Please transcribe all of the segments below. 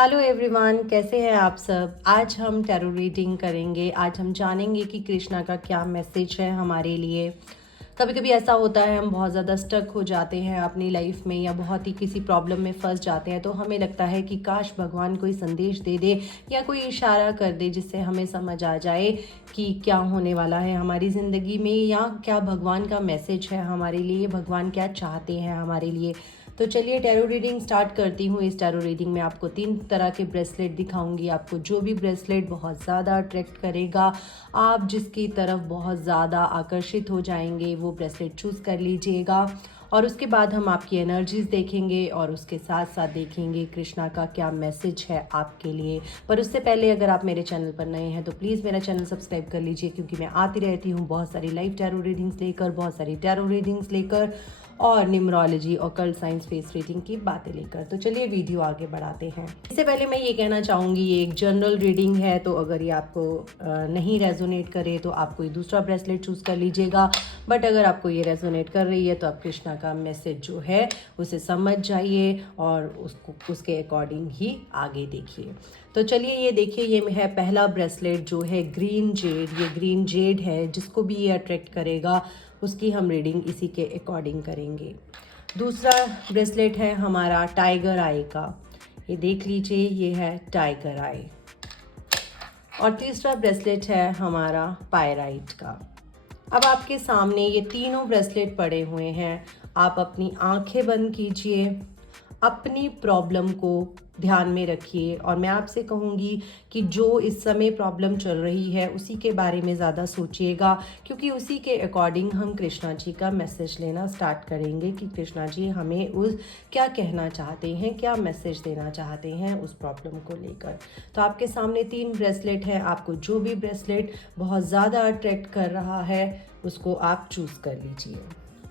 Hello everyone, कैसे हैं आप सब। आज हम टैरो रीडिंग करेंगे। आज हम जानेंगे कि कृष्णा का क्या मैसेज है हमारे लिए। कभी कभी ऐसा होता है, हम बहुत ज़्यादा स्टक हो जाते हैं अपनी लाइफ में या बहुत ही किसी प्रॉब्लम में फंस जाते हैं, तो हमें लगता है कि काश भगवान कोई संदेश दे दे या कोई इशारा कर दे जिससे हमें समझ आ जाए कि क्या होने वाला है हमारी ज़िंदगी में, या क्या भगवान का मैसेज है हमारे लिए, भगवान क्या चाहते हैं हमारे लिए। तो चलिए टैरो रीडिंग स्टार्ट करती हूँ। इस टैरो रीडिंग में आपको 3 तरह के ब्रेसलेट दिखाऊंगी। आपको जो भी ब्रेसलेट बहुत ज़्यादा अट्रैक्ट करेगा, आप जिसकी तरफ बहुत ज़्यादा आकर्षित हो जाएंगे, वो ब्रेसलेट चूज़ कर लीजिएगा। और उसके बाद हम आपकी एनर्जीज देखेंगे और उसके साथ साथ देखेंगे कृष्णा का क्या मैसेज है आपके लिए। पर उससे पहले अगर आप मेरे चैनल पर नए हैं तो प्लीज़ मेरा चैनल सब्सक्राइब कर लीजिए, क्योंकि मैं आती रहती हूँ बहुत सारी लाइव टैरो रीडिंग्स लेकर, बहुत सारी टैरो रीडिंग्स लेकर और न्यूमरोलॉजी और कल साइंस फेस रीडिंग की बातें लेकर। तो चलिए वीडियो आगे बढ़ाते हैं। इससे पहले मैं ये कहना चाहूँगी, ये एक जनरल रीडिंग है, तो अगर ये आपको नहीं रेजोनेट करे तो आप कोई दूसरा ब्रेसलेट चूज़ कर लीजिएगा। बट अगर आपको ये रेजोनेट कर रही है तो आप कृष्णा का मैसेज जो है उसे समझ जाइए और उसके अकॉर्डिंग ही आगे देखिए। तो चलिए ये देखिए, ये है पहला ब्रेसलेट जो है ग्रीन जेड। ये ग्रीन जेड है, जिसको भी ये अट्रैक्ट करेगा उसकी हम रीडिंग इसी के अकॉर्डिंग करेंगे। दूसरा ब्रेसलेट है हमारा टाइगर आई का। ये देख लीजिए, ये है टाइगर आई। और तीसरा ब्रेसलेट है हमारा पायराइट का। अब आपके सामने ये तीनों ब्रेसलेट पड़े हुए हैं। आप अपनी आंखें बंद कीजिए, अपनी प्रॉब्लम को ध्यान में रखिए और मैं आपसे कहूँगी कि जो इस समय प्रॉब्लम चल रही है उसी के बारे में ज़्यादा सोचिएगा, क्योंकि उसी के अकॉर्डिंग हम कृष्णा जी का मैसेज लेना स्टार्ट करेंगे कि कृष्णा जी हमें उस क्या कहना चाहते हैं, क्या मैसेज देना चाहते हैं उस प्रॉब्लम को लेकर। तो आपके सामने 3 ब्रेसलेट हैं। आपको जो भी ब्रेसलेट बहुत ज़्यादा अट्रैक्ट कर रहा है उसको आप चूज़ कर लीजिए।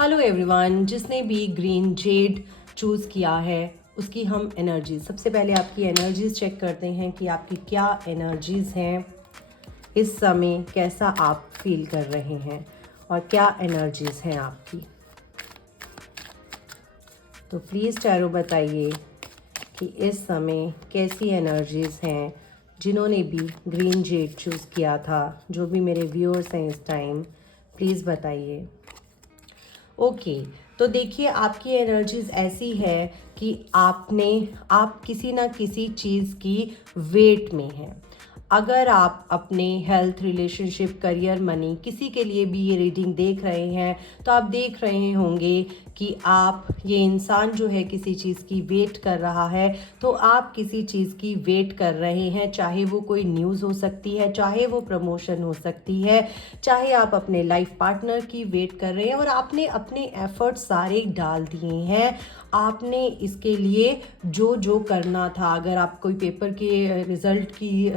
हेलो एवरीवन, जिसने भी ग्रीन जेड चूज़ किया है उसकी हम एनर्जीज, सबसे पहले आपकी एनर्जीज चेक करते हैं कि आपकी क्या एनर्जीज हैं इस समय, कैसा आप फील कर रहे हैं और क्या एनर्जीज हैं आपकी। तो प्लीज़ टैरो बताइए कि इस समय कैसी एनर्जीज हैं। जिन्होंने भी ग्रीन जेड चूज़ किया था, जो भी मेरे व्यूअर्स हैं इस टाइम, प्लीज़ बताइए। ओके, तो देखिए आपकी एनर्जीज ऐसी है कि आप किसी ना किसी चीज़ की वेट में हैं। अगर आप अपने हेल्थ, रिलेशनशिप, करियर, मनी, किसी के लिए भी ये रीडिंग देख रहे हैं तो आप देख रहे होंगे कि आप, ये इंसान जो है किसी चीज़ की वेट कर रहा है, तो आप किसी चीज़ की वेट कर रहे हैं। चाहे वो कोई न्यूज़ हो सकती है, चाहे वो प्रमोशन हो सकती है, चाहे आप अपने लाइफ पार्टनर की वेट कर रहे हैं और आपने अपने एफर्ट सारे डाल दिए हैं। आपने इसके लिए जो जो करना था, अगर आप कोई पेपर के रिजल्ट की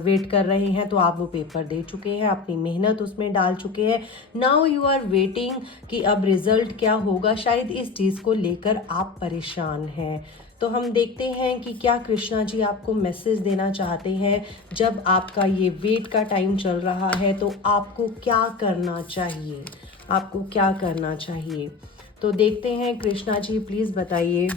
वेट कर रहे हैं तो आप वो पेपर दे चुके हैं, अपनी मेहनत उसमें डाल चुके हैं। नाउ यू आर वेटिंग कि अब रिजल्ट क्या होगा। शायद इस चीज़ को लेकर आप परेशान हैं। तो हम देखते हैं कि क्या कृष्णा जी आपको मैसेज देना चाहते हैं। जब आपका ये वेट का टाइम चल रहा है तो आपको क्या करना चाहिए, आपको क्या करना चाहिए। तो देखते हैं कृष्णा जी, प्लीज़ बताइए।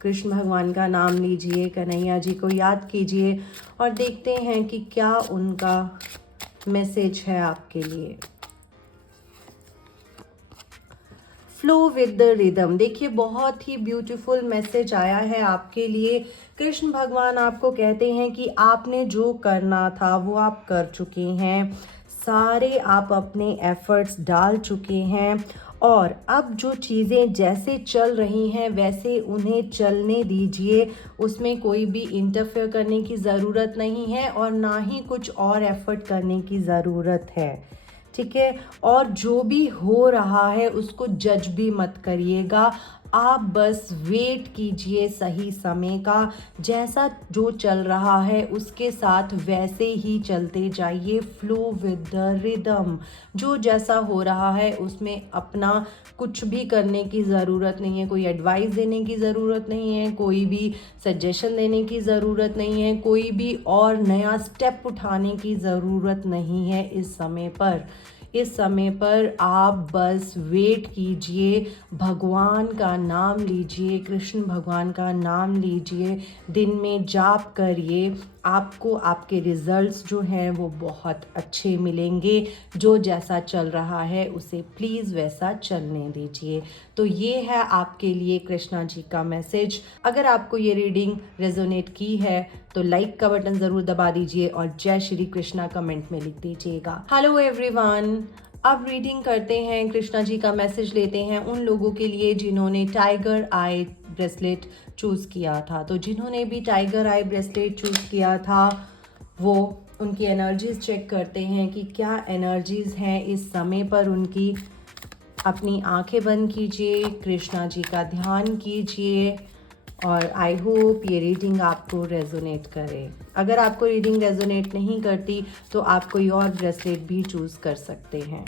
कृष्ण भगवान का नाम लीजिए, कन्हैया जी को याद कीजिए और देखते हैं कि क्या उनका मैसेज है आपके लिए। Flow with the rhythm. देखिए बहुत ही ब्यूटीफुल मैसेज आया है आपके लिए। कृष्ण भगवान आपको कहते हैं कि आपने जो करना था वो आप कर चुके हैं, सारे आप अपने एफर्ट्स डाल चुके हैं और अब जो चीज़ें जैसे चल रही हैं वैसे उन्हें चलने दीजिए। उसमें कोई भी इंटरफेयर करने की ज़रूरत नहीं है और ना ही कुछ और एफर्ट करने की ज़रूरत है, ठीक है। और जो भी हो रहा है उसको जज भी मत करिएगा, आप बस वेट कीजिए सही समय का। जैसा जो चल रहा है उसके साथ वैसे ही चलते जाइए। Flow with the rhythm. जो जैसा हो रहा है उसमें अपना कुछ भी करने की ज़रूरत नहीं है, कोई एडवाइस देने की ज़रूरत नहीं है, कोई भी सजेशन देने की ज़रूरत नहीं है, कोई भी और नया स्टेप उठाने की ज़रूरत नहीं है इस समय पर। इस समय पर आप बस वेट कीजिए, भगवान का नाम लीजिए, कृष्ण भगवान का नाम लीजिए, दिन में जाप करिए। आपको आपके रिजल्ट्स जो हैं वो बहुत अच्छे मिलेंगे। जो जैसा चल रहा है उसे प्लीज़ वैसा चलने दीजिए। तो ये है आपके लिए कृष्णा जी का मैसेज। अगर आपको ये रीडिंग रेजोनेट की है तो लाइक का बटन ज़रूर दबा दीजिए और जय श्री कृष्णा कमेंट में लिख दीजिएगा। हेलो एवरीवन, अब रीडिंग करते हैं, कृष्णा जी का मैसेज लेते हैं उन लोगों के लिए जिन्होंने टाइगर आई ब्रेसलेट चूज़ किया था। तो जिन्होंने भी टाइगर आई ब्रेसलेट चूज़ किया था वो उनकी एनर्जीज चेक करते हैं कि क्या एनर्जीज हैं इस समय पर उनकी। अपनी आंखें बंद कीजिए, कृष्णा जी का ध्यान कीजिए और आई होप ये रीडिंग आपको रेजोनेट करे। अगर आपको रीडिंग रेजोनेट नहीं करती तो आप कोई और ब्रेसलेट भी चूज़ कर सकते हैं।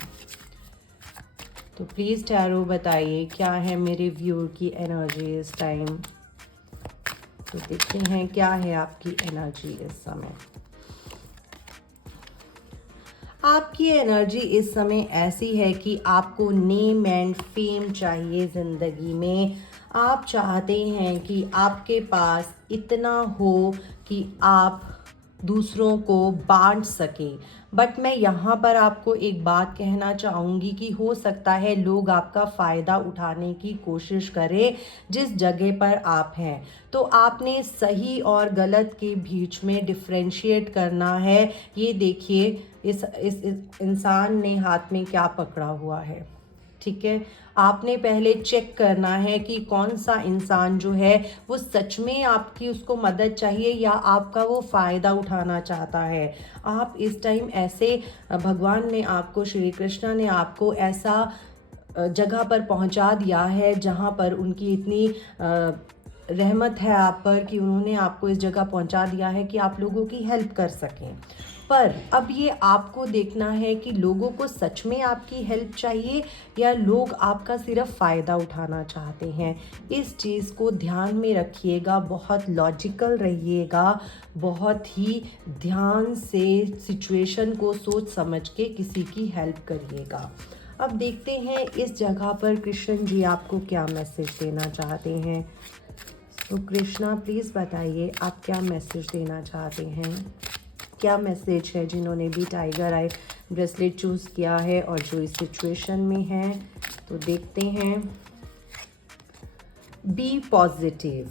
तो प्लीज़ टैरो बताइए क्या है मेरे व्यूअर की एनर्जी इस टाइम। तो देखते हैं क्या है आपकी एनर्जी इस समय। आपकी एनर्जी इस समय ऐसी है कि आपको नेम एंड फेम चाहिए ज़िंदगी में। आप चाहते हैं कि आपके पास इतना हो कि आप दूसरों को बांट सकें। बट मैं यहाँ पर आपको एक बात कहना चाहूँगी कि हो सकता है लोग आपका फ़ायदा उठाने की कोशिश करें जिस जगह पर आप हैं। तो आपने सही और गलत के बीच में डिफरेंशिएट करना है। ये देखिए इस इंसान ने हाथ में क्या पकड़ा हुआ है, ठीक है। आपने पहले चेक करना है कि कौन सा इंसान जो है वो सच में आपकी उसको मदद चाहिए या आपका वो फ़ायदा उठाना चाहता है। आप इस टाइम ऐसे भगवान ने आपको, श्री कृष्ण ने आपको ऐसा जगह पर पहुंचा दिया है जहां पर उनकी इतनी रहमत है आप पर कि उन्होंने आपको इस जगह पहुंचा दिया है कि आप लोगों की हेल्प कर सकें। पर अब ये आपको देखना है कि लोगों को सच में आपकी हेल्प चाहिए या लोग आपका सिर्फ फ़ायदा उठाना चाहते हैं। इस चीज़ को ध्यान में रखिएगा, बहुत लॉजिकल रहिएगा, बहुत ही ध्यान से सिचुएशन को सोच समझ के किसी की हेल्प करिएगा। अब देखते हैं इस जगह पर कृष्ण जी आपको क्या मैसेज देना चाहते हैं। तो कृष्णा प्लीज़ बताइए आप क्या मैसेज देना चाहते हैं। क्या मैसेज है जिन्होंने भी टाइगर आई ब्रेसलेट चूज़ किया है और जो इस सिचुएशन में है। तो देखते हैं। B positive.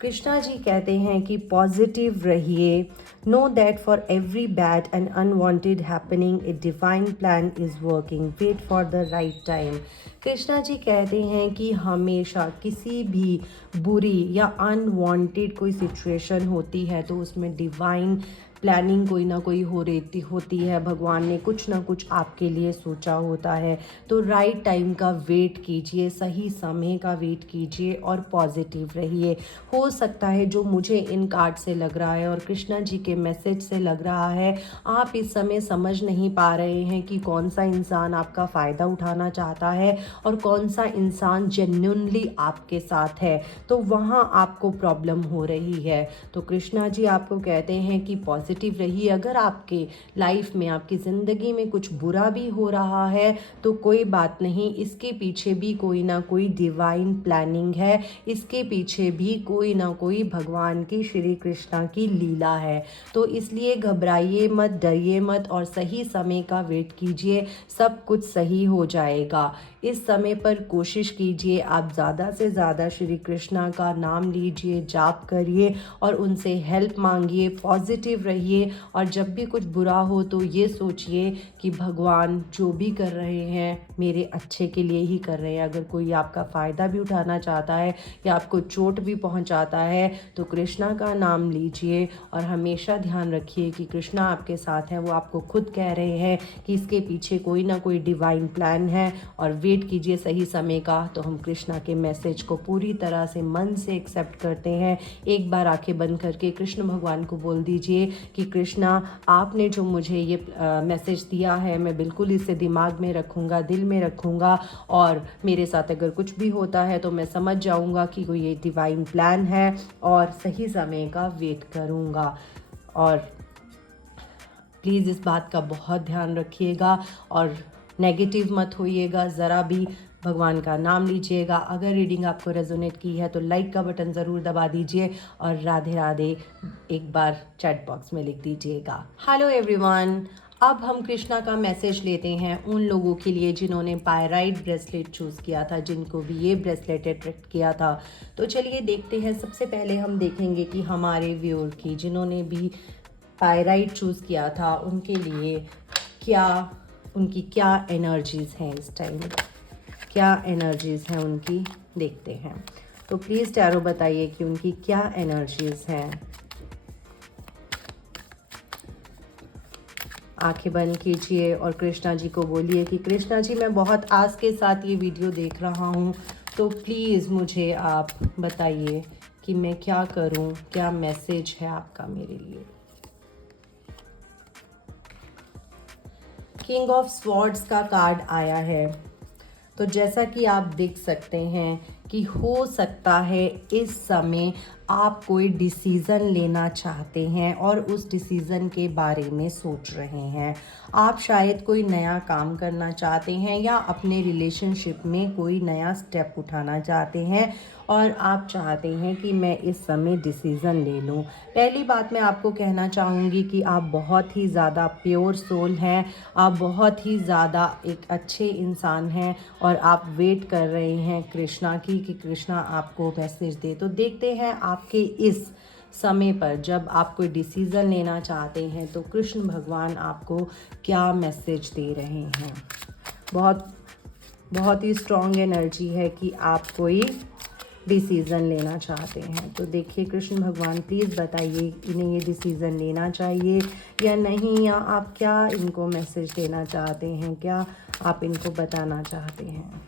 कृष्णा जी कहते हैं कि पॉजिटिव रहिए। Know that for every bad and unwanted happening a divine plan is working, wait for the right time. Krishna ji कहते हैं कि हमेशा किसी भी बुरी या अनवांटेड कोई सिचुएशन होती है तो उसमें डिवाइन प्लानिंग कोई ना कोई होती है। भगवान ने कुछ ना कुछ आपके लिए सोचा होता है। तो राइट टाइम का वेट कीजिए, सही समय का वेट कीजिए और पॉजिटिव रहिए। हो सकता है जो मुझे इन कार्ड से लग रहा है और कृष्णा जी के मैसेज से लग रहा है, आप इस समय समझ नहीं पा रहे हैं कि कौन सा इंसान आपका फ़ायदा उठाना चाहता है और कौन सा इंसान जेन्युइनली आपके साथ है। तो वहाँ आपको प्रॉब्लम हो रही है। तो कृष्णा जी आपको कहते हैं कि पॉजिटिव रहिए। अगर आपके लाइफ में, आपकी ज़िंदगी में कुछ बुरा भी हो रहा है तो कोई बात नहीं, इसके पीछे भी कोई ना कोई डिवाइन प्लानिंग है, इसके पीछे भी कोई ना कोई भगवान की, श्री कृष्णा की लीला है। तो इसलिए घबराइए मत, डरिए मत और सही समय का वेट कीजिए, सब कुछ सही हो जाएगा। इस समय पर कोशिश कीजिए आप ज़्यादा से ज़्यादा श्री कृष्णा का नाम लीजिए, जाप करिए और उनसे हेल्प मांगिए, पॉजिटिव रहिए। और जब भी कुछ बुरा हो तो ये सोचिए कि भगवान जो भी कर रहे हैं मेरे अच्छे के लिए ही कर रहे हैं। अगर कोई आपका फ़ायदा भी उठाना चाहता है या आपको चोट भी पहुंचाता है तो कृष्णा का नाम लीजिए और हमेशा ध्यान रखिए कि कृष्णा आपके साथ हैं। वो आपको खुद कह रहे हैं कि इसके पीछे कोई ना कोई डिवाइन प्लान है और वेट कीजिए सही समय का। तो हम कृष्णा के मैसेज को पूरी तरह से मन से एक्सेप्ट करते हैं। एक बार आंखें बंद करके कृष्ण भगवान को बोल दीजिए कि कृष्णा, आपने जो मुझे ये मैसेज दिया है मैं बिल्कुल इसे दिमाग में रखूँगा, दिल में रखूँगा और मेरे साथ अगर कुछ भी होता है तो मैं समझ जाऊँगा कि कोई ये डिवाइन प्लान है और सही समय का वेट करूँगा। और प्लीज़ इस बात का बहुत ध्यान रखिएगा और नेगेटिव मत होइएगा, ज़रा भी भगवान का नाम लीजिएगा। अगर रीडिंग आपको रेजोनेट की है तो लाइक का बटन ज़रूर दबा दीजिए और राधे राधे एक बार चैट बॉक्स में लिख दीजिएगा। हेलो एवरीवन, अब हम कृष्णा का मैसेज लेते हैं उन लोगों के लिए जिन्होंने पायराइट ब्रेसलेट चूज़ किया था, जिनको भी ये ब्रेसलेट अट्रैक्ट किया था। तो चलिए देखते हैं। सबसे पहले हम देखेंगे कि हमारे व्यूअर की जिन्होंने भी पायराइट चूज़ किया था उनके लिए उनकी क्या एनर्जीज़ हैं इस टाइम, क्या एनर्जीज़ हैं उनकी, देखते हैं। तो प्लीज़ टैरो बताइए कि उनकी क्या एनर्जीज़ हैं। आंखें बंद कीजिए और कृष्णा जी को बोलिए कि कृष्णा जी, मैं बहुत आस के साथ ये वीडियो देख रहा हूँ, तो प्लीज़ मुझे आप बताइए कि मैं क्या करूँ, क्या मैसेज है आपका मेरे लिए। किंग ऑफ स्वॉर्ड्स का कार्ड आया है। तो जैसा कि आप देख सकते हैं कि हो सकता है इस समय आप कोई डिसीज़न लेना चाहते हैं और उस डिसीज़न के बारे में सोच रहे हैं। आप शायद कोई नया काम करना चाहते हैं या अपने रिलेशनशिप में कोई नया स्टेप उठाना चाहते हैं और आप चाहते हैं कि मैं इस समय डिसीज़न ले लूं। पहली बात मैं आपको कहना चाहूँगी कि आप बहुत ही ज़्यादा प्योर सोल हैं, आप बहुत ही ज़्यादा एक अच्छे इंसान हैं और आप वेट कर रहे हैं कृष्णा की कि कृष्णा आपको मैसेज दे। तो देखते हैं आपके इस समय पर जब आप कोई डिसीज़न लेना चाहते हैं तो कृष्ण भगवान आपको क्या मैसेज दे रहे हैं। बहुत ही स्ट्रॉन्ग एनर्जी है कि आप कोई डिसीज़न लेना चाहते हैं। तो देखिए कृष्ण भगवान प्लीज़ बताइए इन्हें ये डिसीज़न लेना चाहिए या नहीं, या आप क्या इनको मैसेज देना चाहते हैं, क्या आप इनको बताना चाहते हैं।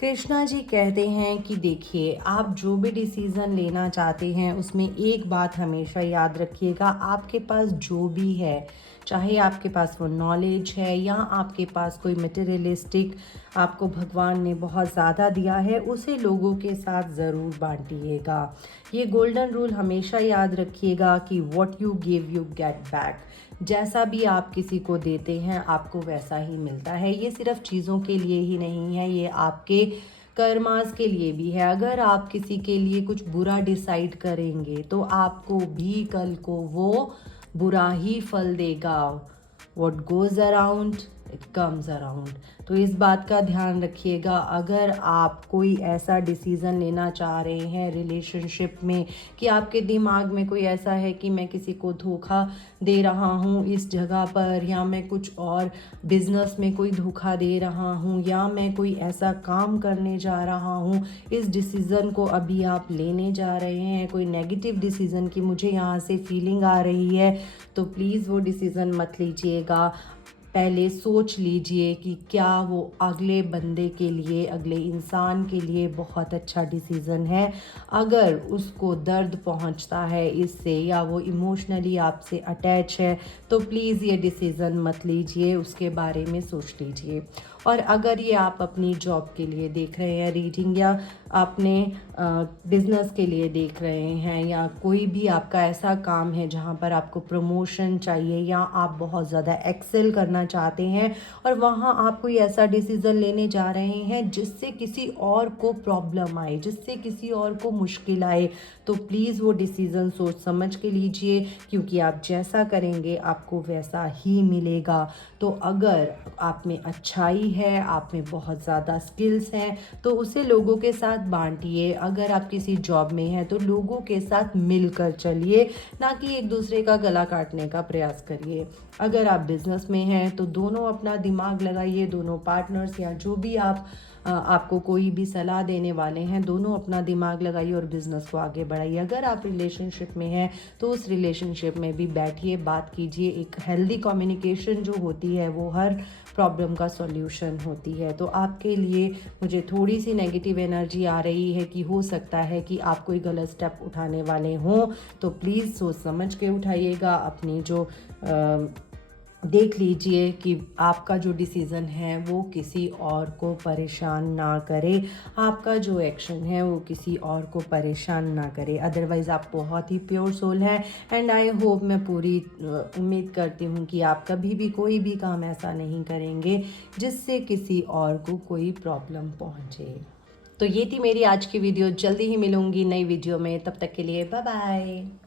कृष्णा जी कहते हैं कि देखिए, आप जो भी डिसीज़न लेना चाहते हैं उसमें एक बात हमेशा याद रखिएगा, आपके पास जो भी है, चाहे आपके पास वो नॉलेज है या आपके पास कोई मटेरियलिस्टिक आपको भगवान ने बहुत ज़्यादा दिया है, उसे लोगों के साथ ज़रूर बांटिएगा। ये गोल्डन रूल हमेशा याद रखिएगा कि what you give you get back. जैसा भी आप किसी को देते हैं आपको वैसा ही मिलता है। ये सिर्फ चीज़ों के लिए ही नहीं है, ये आपके कर्मास के लिए भी है। अगर आप किसी के लिए कुछ बुरा डिसाइड करेंगे तो आपको भी कल को वो बुरा ही फल देगा। What goes around it comes around। तो इस बात का ध्यान रखिएगा। अगर आप कोई ऐसा डिसीज़न लेना चाह रहे हैं रिलेशनशिप में कि आपके दिमाग में कोई ऐसा है कि मैं किसी को धोखा दे रहा हूँ इस जगह पर, या मैं कुछ और बिजनेस में कोई धोखा दे रहा हूँ, या मैं कोई ऐसा काम करने जा रहा हूँ, इस डिसीज़न को अभी आप लेने जा रहे हैं, कोई नेगेटिव डिसीज़न की मुझे यहाँ से फीलिंग आ रही है, तो प्लीज़ वो डिसीज़न मत लीजिएगा। पहले सोच लीजिए कि क्या वो अगले बंदे के लिए, अगले इंसान के लिए बहुत अच्छा डिसीज़न है। अगर उसको दर्द पहुंचता है इससे या वो इमोशनली आपसे अटैच है तो प्लीज़ ये डिसीज़न मत लीजिए, उसके बारे में सोच लीजिए। और अगर ये आप अपनी जॉब के लिए देख रहे हैं रीडिंग, या अपने बिजनेस के लिए देख रहे हैं, या कोई भी आपका ऐसा काम है जहाँ पर आपको प्रमोशन चाहिए या आप बहुत ज़्यादा एक्सेल करना चाहते हैं और वहाँ आप कोई ऐसा डिसीज़न लेने जा रहे हैं जिससे किसी और को प्रॉब्लम आए, जिससे किसी और को मुश्किल आए, तो प्लीज़ वो डिसीज़न सोच समझ के लीजिए, क्योंकि आप जैसा करेंगे आपको वैसा ही मिलेगा। तो अगर आप में अच्छाई है, आप में बहुत ज़्यादा स्किल्स हैं, तो उसे लोगों के साथ बांटिए। अगर आप किसी जॉब में हैं तो लोगों के साथ मिलकर चलिए, ना कि एक दूसरे का गला काटने का प्रयास करिए। अगर आप बिजनेस में हैं तो दोनों अपना दिमाग लगाइए, दोनों पार्टनर्स या जो भी आपको कोई भी सलाह देने वाले हैं, दोनों अपना दिमाग लगाइए और बिज़नेस को आगे बढ़ाइए। अगर आप रिलेशनशिप में हैं तो उस रिलेशनशिप में भी बैठिए, बात कीजिए। एक हेल्दी कम्युनिकेशन जो होती है वो हर प्रॉब्लम का सॉल्यूशन होती है। तो आपके लिए मुझे थोड़ी सी नेगेटिव एनर्जी आ रही है कि हो सकता है कि आप कोई गलत स्टेप उठाने वाले हों, तो प्लीज़ सोच समझ के उठाइएगा। अपनी जो देख लीजिए कि आपका जो डिसीज़न है वो किसी और को परेशान ना करे, आपका जो एक्शन है वो किसी और को परेशान ना करे। अदरवाइज़ आप बहुत ही प्योर सोल हैं एंड आई होप, मैं पूरी उम्मीद करती हूँ कि आप कभी भी कोई भी काम ऐसा नहीं करेंगे जिससे किसी और को कोई प्रॉब्लम पहुँचे। तो ये थी मेरी आज की वीडियो। जल्दी ही मिलूँगी नई वीडियो में, तब तक के लिए बाय बाय।